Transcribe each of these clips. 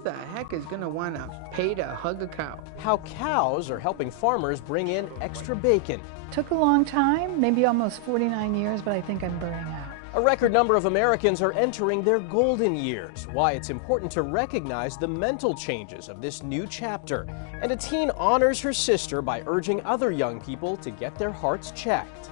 who the heck is going to want to pay to hug a cow? How cows are helping farmers bring in extra bacon. Took a long time, maybe almost 49 years, but I think I'm burning out. A record number of Americans are entering their golden years. Why it's important to recognize the mental changes of this new chapter. And a teen honors her sister by urging other young people to get their hearts checked.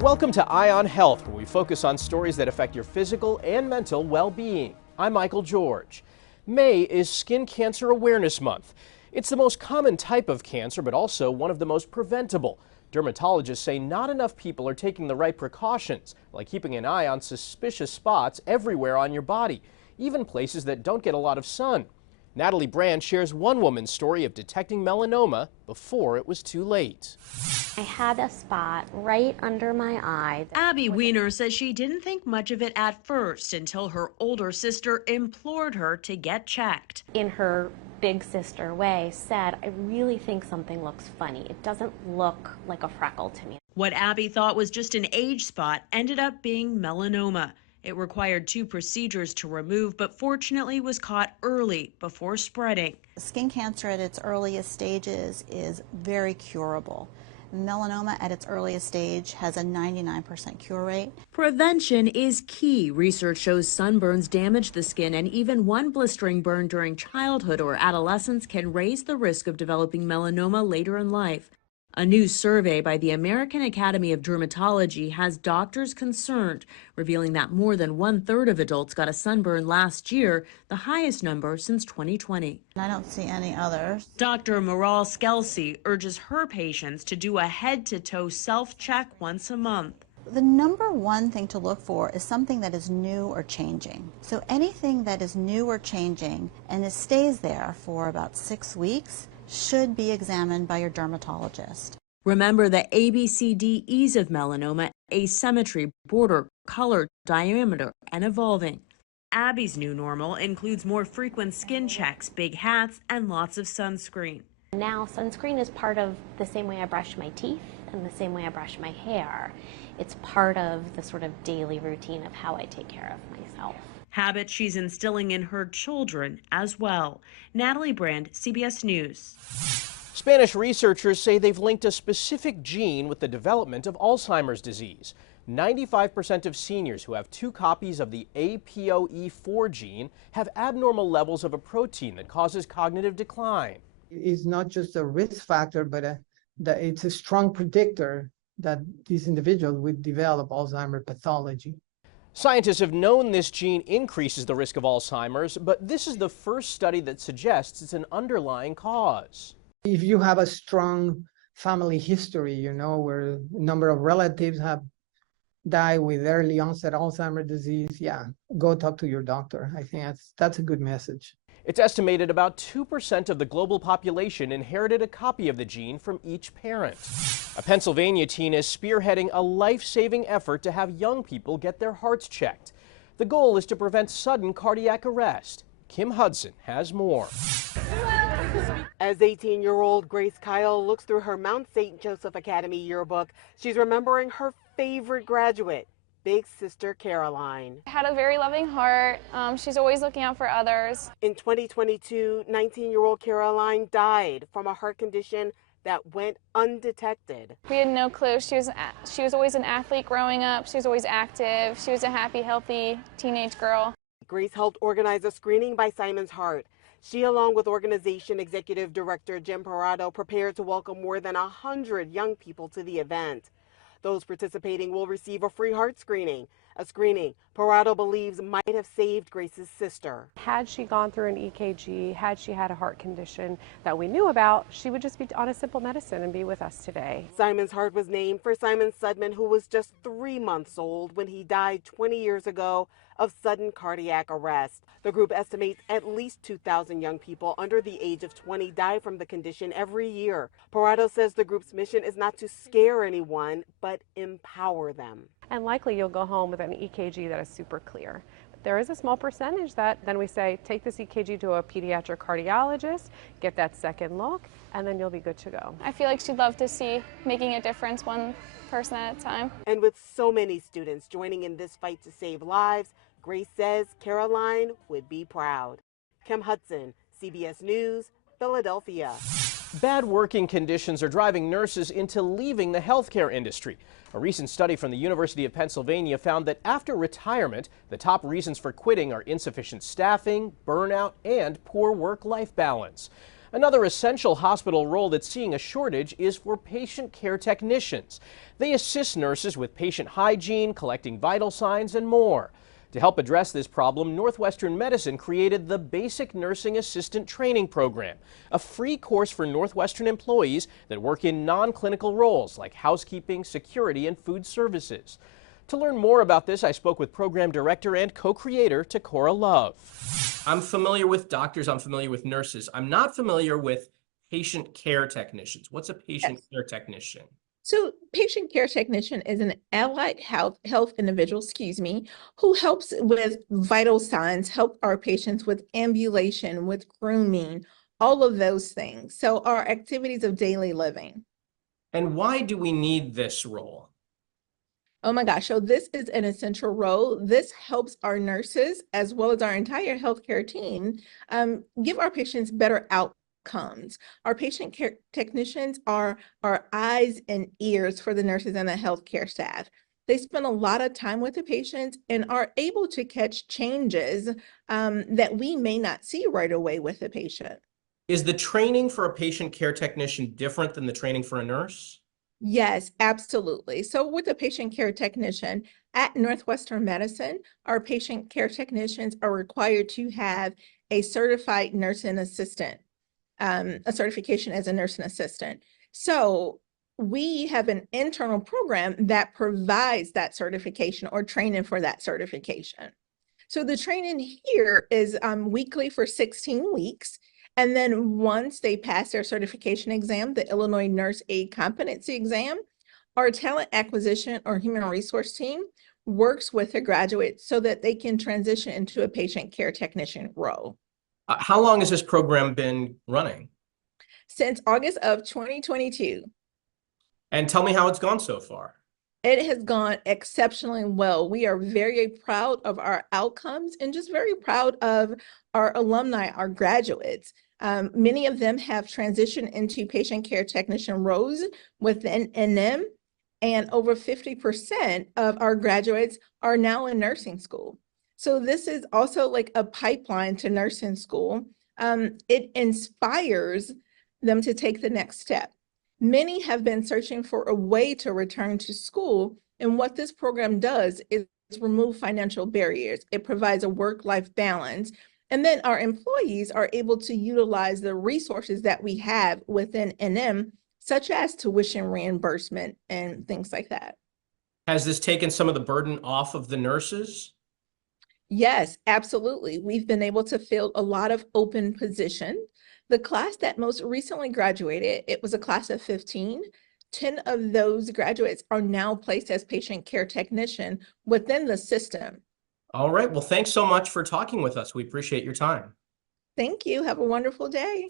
Welcome to Eye on Health, where we focus on stories that affect your physical and mental well-being. I'm Michael George. May is Skin Cancer Awareness Month. It's the most common type of cancer, but also one of the most preventable. Dermatologists say not enough people are taking the right precautions, like keeping an eye on suspicious spots everywhere on your body, even places that don't get a lot of sun. Natalie Brand shares one woman's story of detecting melanoma before it was too late. I had a spot right under my eye. Abby Weiner says she didn't think much of it at first until her older sister implored her to get checked. In her big sister way, said, I really think something looks funny. It doesn't look like a freckle to me. What Abby thought was just an age spot ended up being melanoma. It required 2 procedures to remove, but fortunately was caught early before spreading. Skin cancer at its earliest stages is very curable. Melanoma at its earliest stage has a 99% cure rate. Prevention is key. Research shows sunburns damage the skin, and even one blistering burn during childhood or adolescence can raise the risk of developing melanoma later in life. A new survey by the American Academy of Dermatology has doctors concerned, revealing that more than 1/3 of adults got a sunburn last year, the highest number since 2020. I don't see any others. Dr. Maral Skelsey urges her patients to do a head-to-toe self-check once a month. The number one thing to look for is something that is new or changing. So anything that is new or changing and it stays there for about 6 weeks should be examined by your dermatologist. Remember the ABCDEs of melanoma: asymmetry, border, color, diameter, and evolving. Abby's new normal includes more frequent skin checks, big hats, and lots of sunscreen. Now sunscreen is part of the same way I brush my teeth and the same way I brush my hair. It's part of the sort of daily routine of how I take care of myself. Habits she's instilling in her children as well. Natalie Brand, CBS News. Spanish researchers say they've linked a specific gene with the development of Alzheimer's disease. 95% of seniors who have 2 copies of the APOE4 gene have abnormal levels of a protein that causes cognitive decline. It's not just a risk factor, but it's a strong predictor that these individuals would develop Alzheimer's pathology. Scientists have known this gene increases the risk of Alzheimer's, but this is the first study that suggests it's an underlying cause. If you have a strong family history, where a number of relatives have died with early onset Alzheimer's disease, yeah, go talk to your doctor. I think that's a good message. It's estimated about 2% of the global population inherited a copy of the gene from each parent. A Pennsylvania teen is spearheading a life-saving effort to have young people get their hearts checked. The goal is to prevent sudden cardiac arrest. Kim Hudson has more. As 18-year-old Grace Kyle looks through her Mount St. Joseph Academy yearbook, she's remembering her favorite graduate, big sister Caroline. Had a very loving heart. She's always looking out for others. In 2022, 19-year-old Caroline died from a heart condition that went undetected. We had no clue. She was always an athlete growing up. She was always active. She was a happy, healthy teenage girl. Grace helped organize a screening by Simon's Heart. She, along with organization executive director Jim Parado, prepared to welcome more than 100 young people to the event. Those participating will receive a free heart screening, a screening Parado believes might have saved Grace's sister. Had she gone through an EKG, had she had a heart condition that we knew about, she would just be on a simple medicine and be with us today. Simon's Heart was named for Simon Sudman, who was just 3 months old when he died 20 years ago of sudden cardiac arrest. The group estimates at least 2,000 young people under the age of 20 die from the condition every year. Parado says the group's mission is not to scare anyone, but empower them. And likely you'll go home with an EKG that is super clear. there is a small percentage that then we say, take this EKG to a pediatric cardiologist, get that second look, and then you'll be good to go. I feel like she'd love to see making a difference one person at a time. And with so many students joining in this fight to save lives, Grace says Caroline would be proud. Kim Hudson, CBS News, Philadelphia. Bad working conditions are driving nurses into leaving the healthcare industry. A recent study from the University of Pennsylvania found that after retirement, the top reasons for quitting are insufficient staffing, burnout, and poor work-life balance. Another essential hospital role that's seeing a shortage is for patient care technicians. They assist nurses with patient hygiene, collecting vital signs, and more. To help address this problem, Northwestern Medicine created the Basic Nursing Assistant Training Program, a free course for Northwestern employees that work in non-clinical roles like housekeeping, security, and food services. To learn more about this, I spoke with program director and co-creator Takora Love. I'm familiar with doctors, I'm familiar with nurses. I'm not familiar with patient care technicians. What's a patient care technician? So patient care technician is an allied health individual, who helps with vital signs, help our patients with ambulation, with grooming, all of those things. So our activities of daily living. And why do we need this role? Oh my gosh, so this is an essential role. This helps our nurses as well as our entire healthcare team give our patients better outcomes. Our patient care technicians are our eyes and ears for the nurses and the healthcare staff. They spend a lot of time with the patients and are able to catch changes that we may not see right away with the patient. Is the training for a patient care technician different than the training for a nurse? Yes, absolutely. So with a patient care technician at Northwestern Medicine, our patient care technicians are required to have a certified nursing assistant, a certification as a nursing assistant. So we have an internal program that provides that certification or training for that certification. So the training here is weekly for 16 weeks. And then once they pass their certification exam, the Illinois Nurse Aid Competency Exam, our talent acquisition or human resource team works with the graduates so that they can transition into a patient care technician role. How long has this program been running? Since August of 2022. And tell me how it's gone so far. It has gone exceptionally well. We are very proud of our outcomes and just very proud of our alumni, our graduates. Many of them have transitioned into patient care technician roles within NM, and over 50% of our graduates are now in nursing school. So this is also like a pipeline to nursing school. It inspires them to take the next step. Many have been searching for a way to return to school, and what this program does is remove financial barriers. It provides a work-life balance, and then our employees are able to utilize the resources that we have within NM, such as tuition reimbursement and things like that. Has this taken some of the burden off of the nurses? Yes, absolutely. We've been able to fill a lot of open positions. The class that most recently graduated, it was a class of 15. 10 of those graduates are now placed as patient care technician within the system. All right. Well, thanks so much for talking with us. We appreciate your time. Thank you. Have a wonderful day.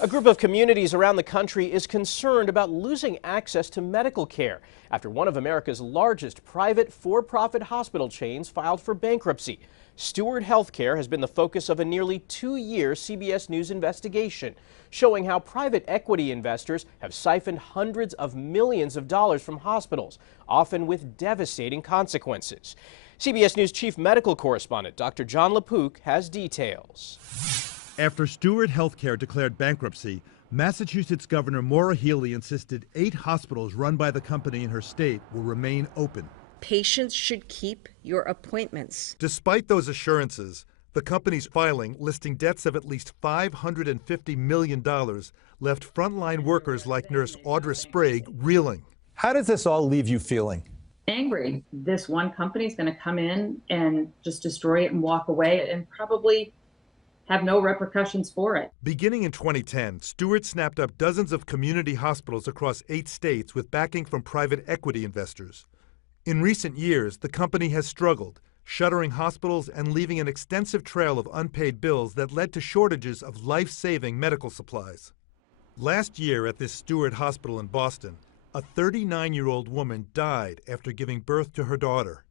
A group of communities around the country is concerned about losing access to medical care after one of America's largest private for-profit hospital chains filed for bankruptcy. Steward Healthcare has been the focus of a nearly 2-year CBS News investigation, showing how private equity investors have siphoned hundreds of millions of dollars from hospitals, often with devastating consequences. CBS News chief medical correspondent Dr. John LaPook has details. After Steward Healthcare declared bankruptcy, Massachusetts Governor Maura Healey insisted 8 hospitals run by the company in her state will remain open. Patients should keep your appointments. Despite those assurances, the company's filing listing debts of at least $550 million left frontline workers like nurse Audra Sprague reeling. How does this all leave you feeling? Angry. This one company is going to come in and just destroy it and walk away and probably have no repercussions for it. Beginning in 2010, Steward snapped up dozens of community hospitals across 8 states with backing from private equity investors. In recent years, the company has struggled, shuttering hospitals and leaving an extensive trail of unpaid bills that led to shortages of life-saving medical supplies. Last year at this Steward Hospital in Boston, a 39-year-old woman died after giving birth to her daughter.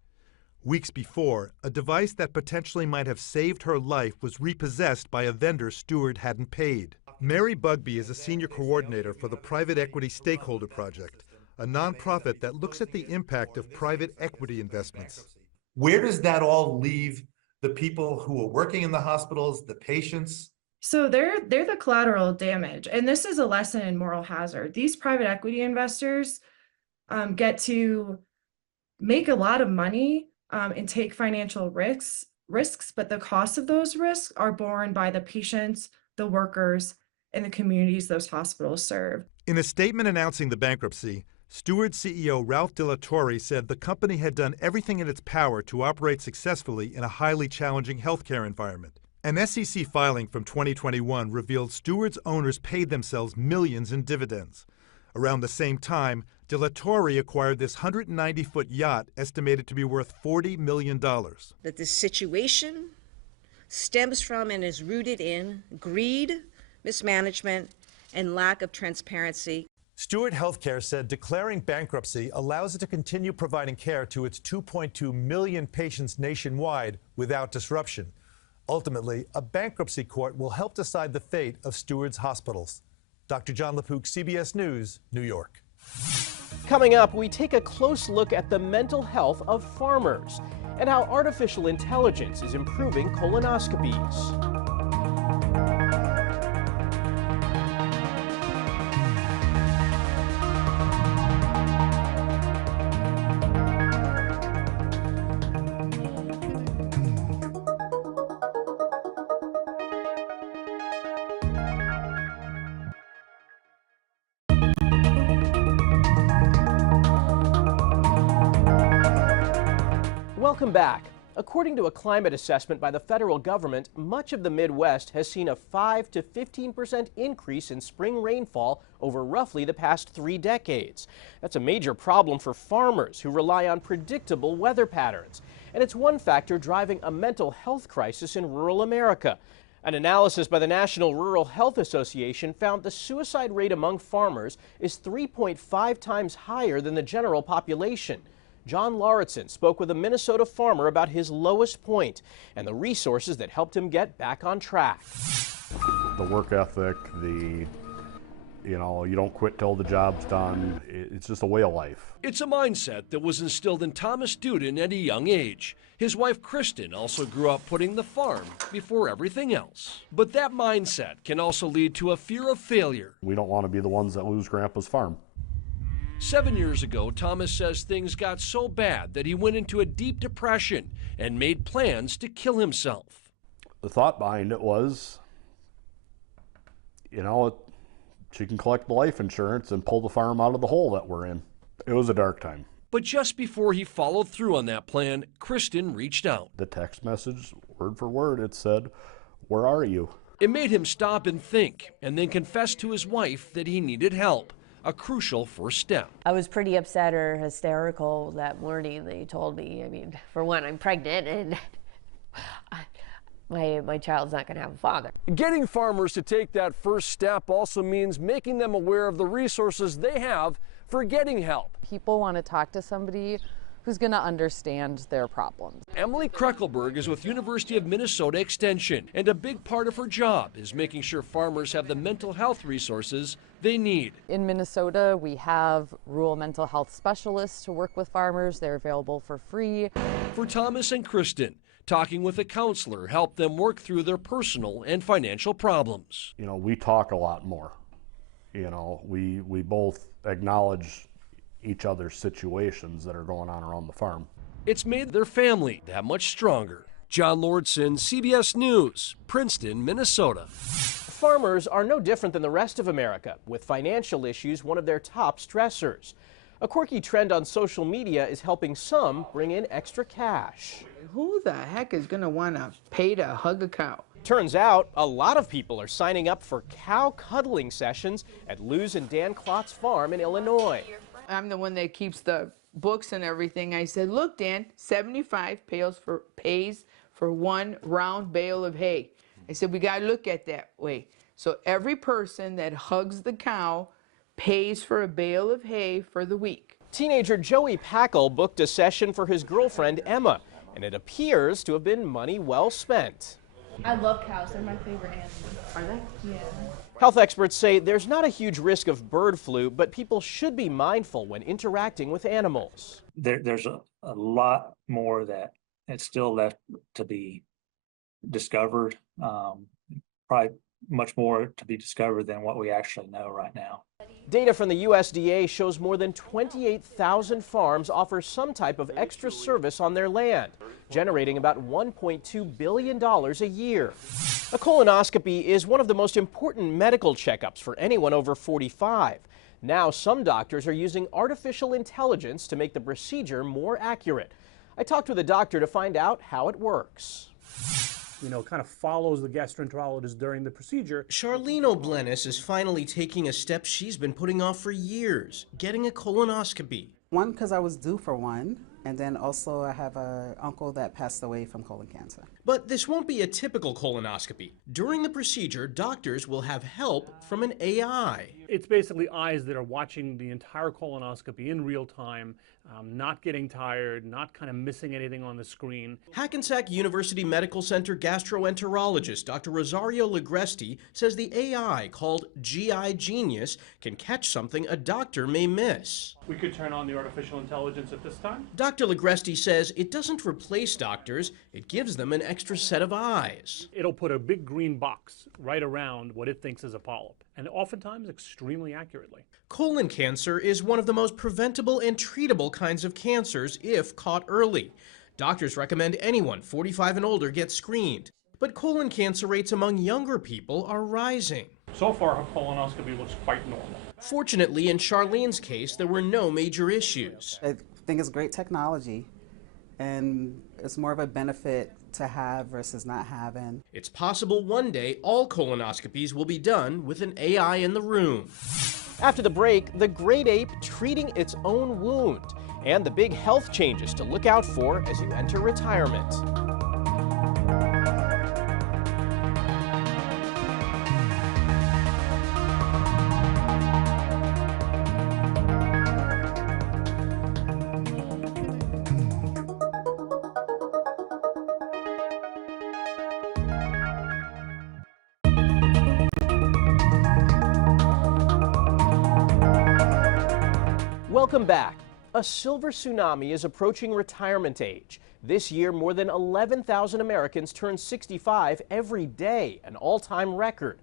Weeks before, a device that potentially might have saved her life was repossessed by a vendor Steward hadn't paid. Mary Bugby is a senior coordinator for the Private Equity Stakeholder Project, a nonprofit that looks at the impact of private equity investments. Where does that all leave the people who are working in the hospitals, the patients? So they're the collateral damage, and this is a lesson in moral hazard. These private equity investors get to make a lot of money and take financial risks, but the cost of those risks are borne by the patients, the workers, and the communities those hospitals serve. In a statement announcing the bankruptcy, Steward CEO Ralph De La Torre said the company had done everything in its power to operate successfully in a highly challenging healthcare environment. An SEC filing from 2021 revealed Steward's owners paid themselves millions in dividends. Around the same time, De La Torre acquired this 190-foot yacht estimated to be worth $40 million. That this situation stems from and is rooted in greed, mismanagement, and lack of transparency. Steward Healthcare said declaring bankruptcy allows it to continue providing care to its 2.2 million patients nationwide without disruption. Ultimately, a bankruptcy court will help decide the fate of Steward's hospitals. Dr. John LaPook, CBS News, New York. Coming up, we take a close look at the mental health of farmers and how artificial intelligence is improving colonoscopies. Welcome back. According to a climate assessment by the federal government, much of the Midwest has seen a 5 to 15% increase in spring rainfall over roughly the past 3 decades. That's a major problem for farmers who rely on predictable weather patterns. And it's one factor driving a mental health crisis in rural America. An analysis by the National Rural Health Association found the suicide rate among farmers is 3.5 times higher than the general population. John Lauritsen spoke with a Minnesota farmer about his lowest point and the resources that helped him get back on track. The work ethic, you don't quit till the job's done. It's just a way of life. It's a mindset that was instilled in Thomas Duden at a young age. His wife Kristen also grew up putting the farm before everything else. But that mindset can also lead to a fear of failure. We don't want to be the ones that lose Grandpa's farm. 7 years ago, Thomas says things got so bad that he went into a deep depression and made plans to kill himself. The thought behind it was, she can collect the life insurance and pull the farm out of the hole that we're in. It was a dark time. But just before he followed through on that plan, Kristen reached out. The text message, word for word, it said, "Where are you?" It made him stop and think, and then confess to his wife that he needed help. A crucial first step. I was pretty upset or hysterical that morning. They told me, for one, I'm pregnant and my child's not going to have a father. Getting farmers to take that first step also means making them aware of the resources they have for getting help. People want to talk to somebody who's going to understand their problems. Emily Kreckelberg is with University of Minnesota Extension, and a big part of her job is making sure farmers have the mental health resources they need. In Minnesota, we have rural mental health specialists to work with farmers. They're available for free. For Thomas and Kristen, talking with a counselor helped them work through their personal and financial problems. We talk a lot more. We both acknowledge each other's situations that are going on around the farm. It's made their family that much stronger. John Lauritsen, CBS News, Princeton, Minnesota. Farmers are no different than the rest of America, with financial issues one of their top stressors. A quirky trend on social media is helping some bring in extra cash. Who the heck is going to want to pay to hug a cow? Turns out a lot of people are signing up for cow cuddling sessions at Lou's and Dan Klotz's farm in Illinois. I'm the one that keeps the books and everything. I said, look, Dan, 75 pays for one round bale of hay. I said, we got to look at that way. So every person that hugs the cow pays for a bale of hay for the week. Teenager Joey Packle booked a session for his girlfriend Emma, and it appears to have been money well spent. I love cows. They're my favorite animal. Are they? Yeah. Health experts say there's not a huge risk of bird flu, but people should be mindful when interacting with animals. There's a lot more that it's still left to be discovered. Probably much more to be discovered than what we actually know right now. Data from the USDA shows more than 28,000 farms offer some type of extra service on their land, generating about $1.2 billion a year. A colonoscopy is one of the most important medical checkups for anyone over 45. Now some doctors are using artificial intelligence to make the procedure more accurate. I talked with a doctor to find out how it works. Kind of follows the gastroenterologist during the procedure. Charlene O'Blenis is finally taking a step she's been putting off for years, getting a colonoscopy. One, because I was due for one, and then also I have an uncle that passed away from colon cancer. But this won't be a typical colonoscopy. During the procedure, doctors will have help from an AI. It's basically eyes that are watching the entire colonoscopy in real time, not getting tired, not kind of missing anything on the screen. Hackensack University Medical Center gastroenterologist Dr. Rosario Ligresti says the AI, called GI Genius, can catch something a doctor may miss. We could turn on the artificial intelligence at this time. Dr. Ligresti says it doesn't replace doctors, it gives them an extra set of eyes. It'll put a big green box right around what it thinks is a polyp, and oftentimes extremely accurately. Colon cancer is one of the most preventable and treatable kinds of cancers if caught early. Doctors recommend anyone 45 and older get screened. But colon cancer rates among younger people are rising. So far, her colonoscopy looks quite normal. Fortunately, in Charlene's case, there were no major issues. I think it's great technology, and it's more of a benefit to have versus not having. It's possible one day all colonoscopies will be done with an AI in the room. After the break, the great ape treating its own wound and the big health changes to look out for as you enter retirement. Welcome back. A silver tsunami is approaching retirement age. This year, more than 11,000 Americans turn 65 every day, an all-time record.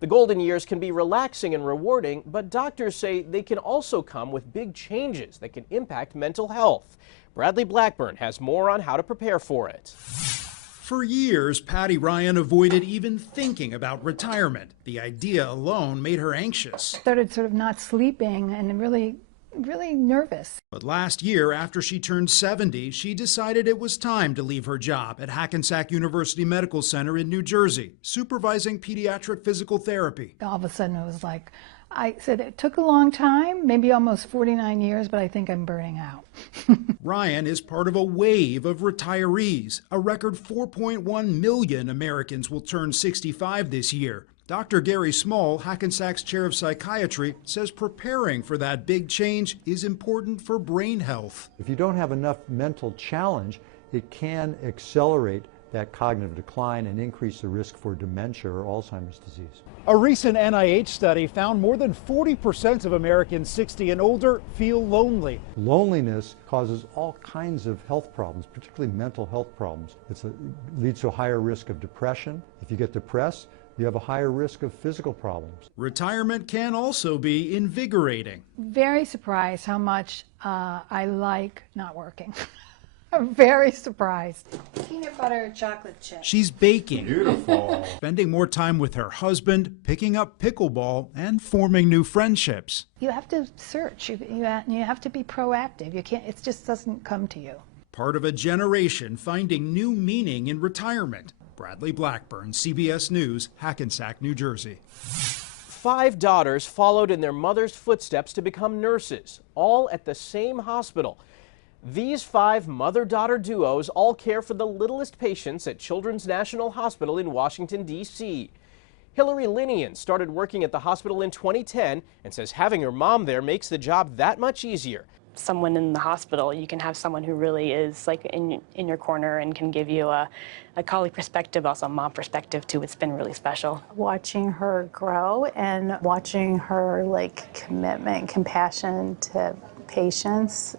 The golden years can be relaxing and rewarding, but doctors say they can also come with big changes that can impact mental health. Bradley Blackburn has more on how to prepare for it. For years, Patty Ryan avoided even thinking about retirement. The idea alone made her anxious. Started sort of not sleeping and really nervous. But last year, after she turned 70, she decided it was time to leave her job at Hackensack University Medical Center in New Jersey, supervising pediatric physical therapy. All of a sudden it was like, I said it took a long time, maybe almost 49 years, but I think I'm burning out. Ryan is part of a wave of retirees. A record 4.1 million Americans will turn 65 this year. Dr. Gary Small, Hackensack's chair of psychiatry, says preparing for that big change is important for brain health. If you don't have enough mental challenge, it can accelerate that cognitive decline and increase the risk for dementia or Alzheimer's disease. A recent NIH study found more than 40% of Americans 60 and older feel lonely. Loneliness causes all kinds of health problems, particularly mental health problems. It leads to a higher risk of depression. If you get depressed, you have a higher risk of physical problems. Retirement can also be invigorating. Very surprised how much I like not working. I'm very surprised. Peanut butter chocolate chip. She's baking. Beautiful. Spending more time with her husband, picking up pickleball, and forming new friendships. You have to search. You have to be proactive. You can't. It just doesn't come to you. Part of a generation finding new meaning in retirement. Bradley Blackburn, CBS News, Hackensack, New Jersey. 5 daughters followed in their mother's footsteps to become nurses, all at the same hospital. These 5 mother-daughter duos all care for the littlest patients at Children's National Hospital in Washington, D.C. Hillary Linian started working at the hospital in 2010 and says having her mom there makes the job that much easier. Someone in the hospital, you can have someone who really is like in your corner and can give you a colleague perspective, also a mom perspective too. It's been really special. Watching her grow and watching her commitment, compassion to patients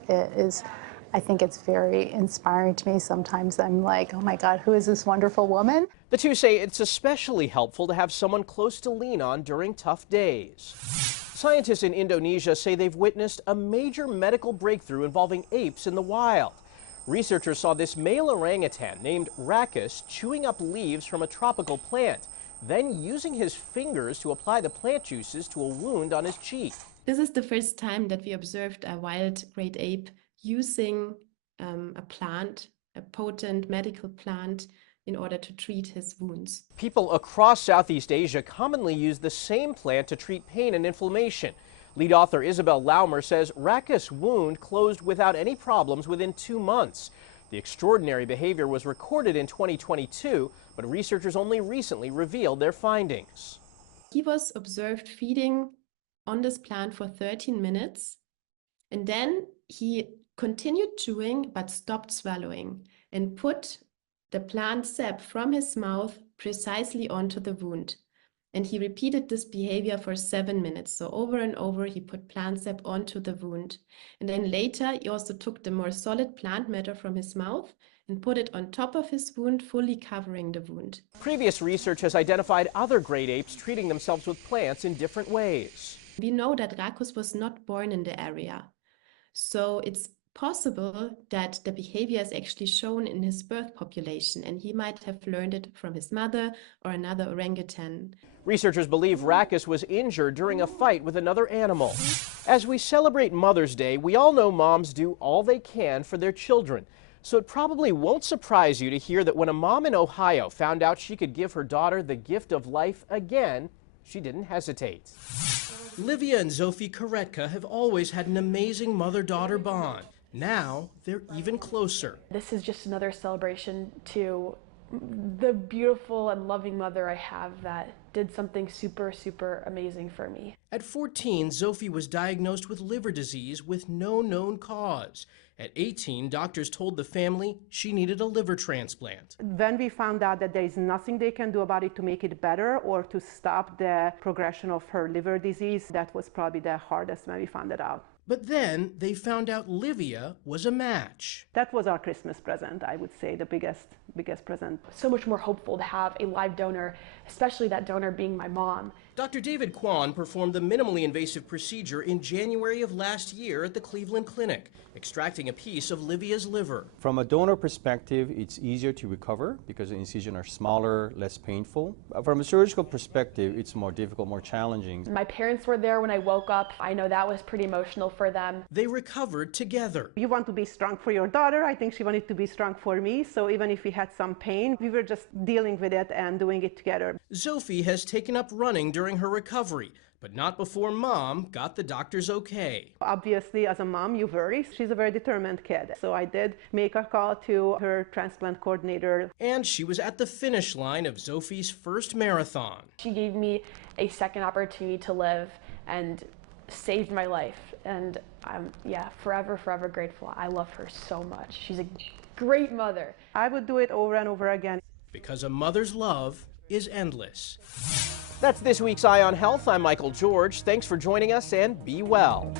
I think it's very inspiring to me. Sometimes I'm like, oh my God, who is this wonderful woman? The two say it's especially helpful to have someone close to lean on during tough days. Scientists in Indonesia say they've witnessed a major medical breakthrough involving apes in the wild. Researchers saw this male orangutan named Rackus chewing up leaves from a tropical plant, then using his fingers to apply the plant juices to a wound on his cheek. This is the first time that we observed a wild great ape using a plant, a potent medical plant, in order to treat his wounds. People across Southeast Asia commonly use the same plant to treat pain and inflammation. Lead author Isabel Laumer says Rackus' wound closed without any problems within 2 months. The extraordinary behavior was recorded in 2022, but researchers only recently revealed their findings. He was observed feeding on this plant for 13 minutes, and then he continued chewing but stopped swallowing and put the plant sap from his mouth precisely onto the wound. And he repeated this behavior for 7 minutes. So over and over, he put plant sap onto the wound. And then later, he also took the more solid plant matter from his mouth and put it on top of his wound, fully covering the wound. Previous research has identified other great apes treating themselves with plants in different ways. We know that Rackus was not born in the area. So it's possible that the behavior is actually shown in his birth population, and he might have learned it from his mother or another orangutan. Researchers believe Rackus was injured during a fight with another animal. As we celebrate Mother's Day, we all know moms do all they can for their children. So it probably won't surprise you to hear that when a mom in Ohio found out she could give her daughter the gift of life again, she didn't hesitate. Livia and Zofie Karetka have always had an amazing mother-daughter bond. Now, they're even closer. This is just another celebration to the beautiful and loving mother I have that did something super, super amazing for me. At 14, Zofie was diagnosed with liver disease with no known cause. At 18, doctors told the family she needed a liver transplant. When we found out that there is nothing they can do about it to make it better or to stop the progression of her liver disease, that was probably the hardest when we found it out. But then they found out Livia was a match. That was our Christmas present, I would say, the biggest present. So much more hopeful to have a live donor, especially that donor being my mom. Dr. David Kwan performed the minimally invasive procedure in January of last year at the Cleveland Clinic, extracting a piece of Livia's liver. From a donor perspective, it's easier to recover because the incisions are smaller, less painful. From a surgical perspective, it's more difficult, more challenging. My parents were there when I woke up. I know that was pretty emotional for them. They recovered together. You want to be strong for your daughter. I think she wanted to be strong for me. So even if we had some pain, we were just dealing with it and doing it together. Zofie has taken up running during her recovery, but not before Mom got the doctor's okay. Obviously, as a mom, you worry. She's a very determined kid. So I did make a call to her transplant coordinator. And she was at the finish line of Zofie's first marathon. She gave me a second opportunity to live and saved my life. And I'm, forever, forever grateful. I love her so much. She's a great mother. I would do it over and over again. Because a mother's love is endless. That's this week's Eye on Health. I'm Michael George. Thanks for joining us and be well.